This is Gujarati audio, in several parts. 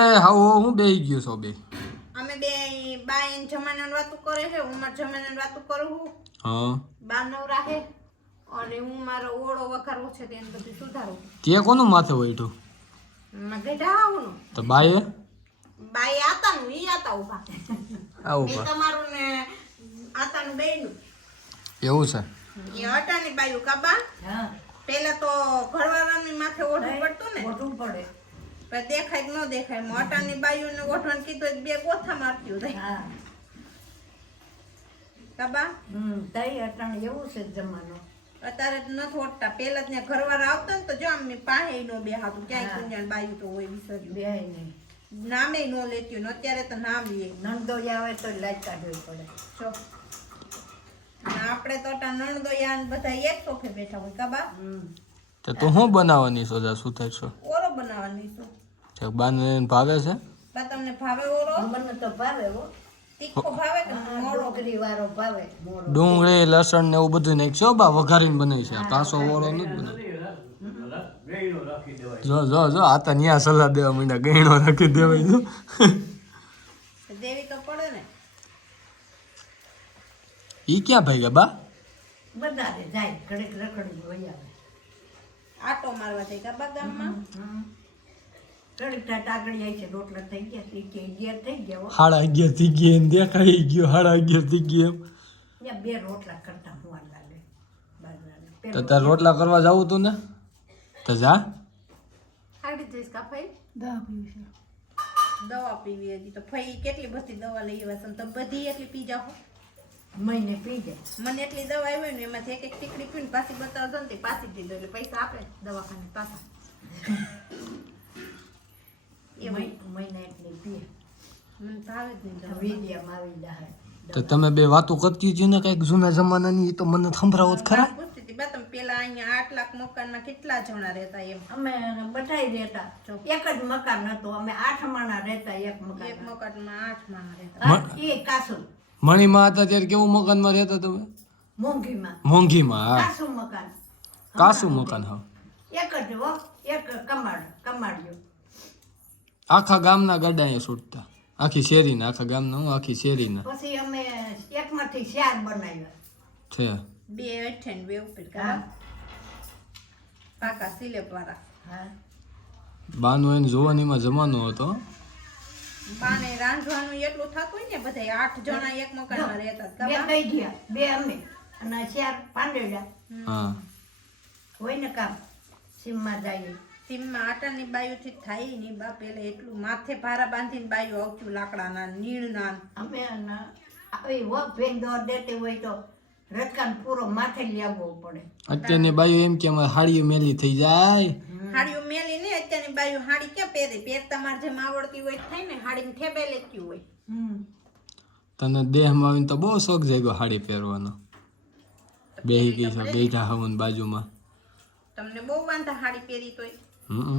હા હું બેહી ગયો છો બે અમે બે બાઈ જમાનાની વાતો કરે છે હું માર જમાનાની વાતો કરું છું હા બા નવરા છે અને હું મારો ઓળો વખારવો છે તેને બધું સુધારું તે કોનું માથે વઈઠું માં ગઢા આવનું તો બાએ બાઈ આતાનું ઈ આતા ઉભા આવું મેં તમારું ને આતાનું બેયનું એવું છે એ અટાની બાયું કાબા હા પેલા તો ઘરવાળાની માથે ઓઢવું પડતું ને ઓઢવું પડે પણ દેખાય કે ન દેખાય મોટાની બાયું ને ઓઢવાનું કીધું બે ગોથા મારતી થાય હા કાબા તઈ અટાણે એવું છે જમાનો અત્યારે નથી ઓઢતા પેલા ત્યાં ઘરવાળા આવતા ને તો જો આમ પાસે નો બે હાથું ક્યાંય કુંજાણ બાયું તો હોય વિસર્યું બે નહીં નામે નો લેતી ને અત્યારે તો નામ લે નંદોઈ આવે તો લાઈટ કાઢવી પડે જો અને આપણે તો નણદોયા ને બધા એક સોફે બેઠા હોય કાબા તો તું શું બનાવવાની સોજા શું થાય છો ઓરો બનાવવાની છું છે બાને ભાવે છે બા તમને ભાવે ઓરો મને તો ભાવે હો તીખો ભાવે કે મોળો ડુંગળી વાળો ભાવે મોરો ડુંગળી લસણ ને એવું બધું નાખશો બા વઘારીને બનાવી છે કાસો ઓળો નથી બનાવી જો જો જો આ તો ન્યા સલાહ દેવા માંડ્યા ગયણો રાખી દેવાય જો દેવી તો પડે ને ઈ ક્યાં ભાઈ બા બધા જાય ઘડીક રખડી વહી આવે આટો મારવા જાય કાબા ગામમાં ઘડીક ટાગડી આવી છે રોટલા થઈ ગયા થઈ ગયા થઈ ગયા હો 11:30 થઈ ગયા એમ દેખાઈ ગયો 11:30 થઈ ગયા એમ ત્યાં બે રોટલા કરતા હું લાગે બાજરાના તો તાર રોટલા કરવા જાવું તું ને તો જા હાડી જઈશ કા ફઈ દવા પીવી હતી તો ફઈ કેટલી બધી દવા લઈ આવ્યા છે તો બધી એટલી પી જાઓ મહિને પી જાય મને એટલી દવા આવી ને એમાંથી એક ટીકડી પીને પાછી બતાવજો ને તે પાછી દીધો એટલે પૈસા આપે દવાખાને પાછા એ મહિને એટલી પીએ મને ભાવે જ નહીં દવા. વીડિયામાં આવી જાય તો તમે બે વાતો કરતી હતી ને કઈક જૂના જમાનાની ઈ તો મને સંભળાવો જ ખરા પૂછતી હતી બા તમે પેલા અહીંયા 8 લાખ મકાનમાં કેટલા જણા રહેતા એમ અમે બધાય રહેતા એક જ મકાન હતું અમે 8 માણા રહેતા એક એક મકાન મકાનમાં 8 માણસ રહેતા એ કાસુ મણીમાં હતા ત્યારે કેવું મકાનમાં રહેતા તમે મોંઘીમાં મોંઘીમાં હા કાસુ મકાન કાસું મકાન હા એક જ હો એક કમાડ્યો આખા ગામના ગાડા અહીંયા છૂટતા આખી શેરીના આખા ગામના હું આખી શેરીના પછી અમે એકમાંથી 4 બનાવ્યા છે બે અઠે ને બે ઉપર કા પાકા સિલેપ વાળા હા બાનો એને જોવાનીમાં જમાનો હતો બાને રાંધવાનું એટલું થતું હોય ને બધા 8 જણા એક મકાનમાં રહેતા બે કાબા કઈ ગયા બે અમે અને 4 પાંડેડા હા હોય ને કામ સીમમાં જઈએ સીમમાં આટાની બાયુથી થાય નહીં બા પેલા એટલું માથે ભારા બાંધીને બાયું આવતું લાકડાના નીણના અમે આવી હો ભેગ દોર દેતી હોય તો રતકાન પૂરો માથે લેવો પડે અત્યારની બાયું એમ કે અમારે હાડીઓ મેલી થઈ જાય હાડીઓ મેલી ને અત્યારની બાયું હાડી ક્યાં પહેરે પહેરતા માર જેમ આવડતી હોય થાય ને હાડીને ઠેબે લેતી હોય તને દેહમાં આવીને તો બહુ શોખ જાગ્યો હાડી પહેરવાનો બેહી ગઈ છે બેઠા હવન બાજુમાં તમને બહુ વાંધા હાડી પહેરી તોય હમ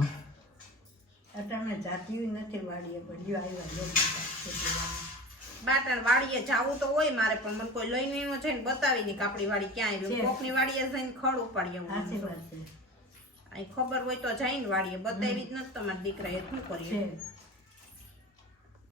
અટાણે જાતી નથી વાડીએ પડ્યો આવ્યા બાટણ વાડીએ જાવું તો હોય મારે પણ મને કોઈ લઈને ન જાય ને બતાવી દે કે આપણી વાડી ક્યાં આવી કોકની વાડીએ જઈને ખડ ઉપાડી સાચી આવું વાત છે અહીં ખબર હોય તો જઈને વાડીએ બતાવી જ નથી તમારા દીકરાએ શું કર્યું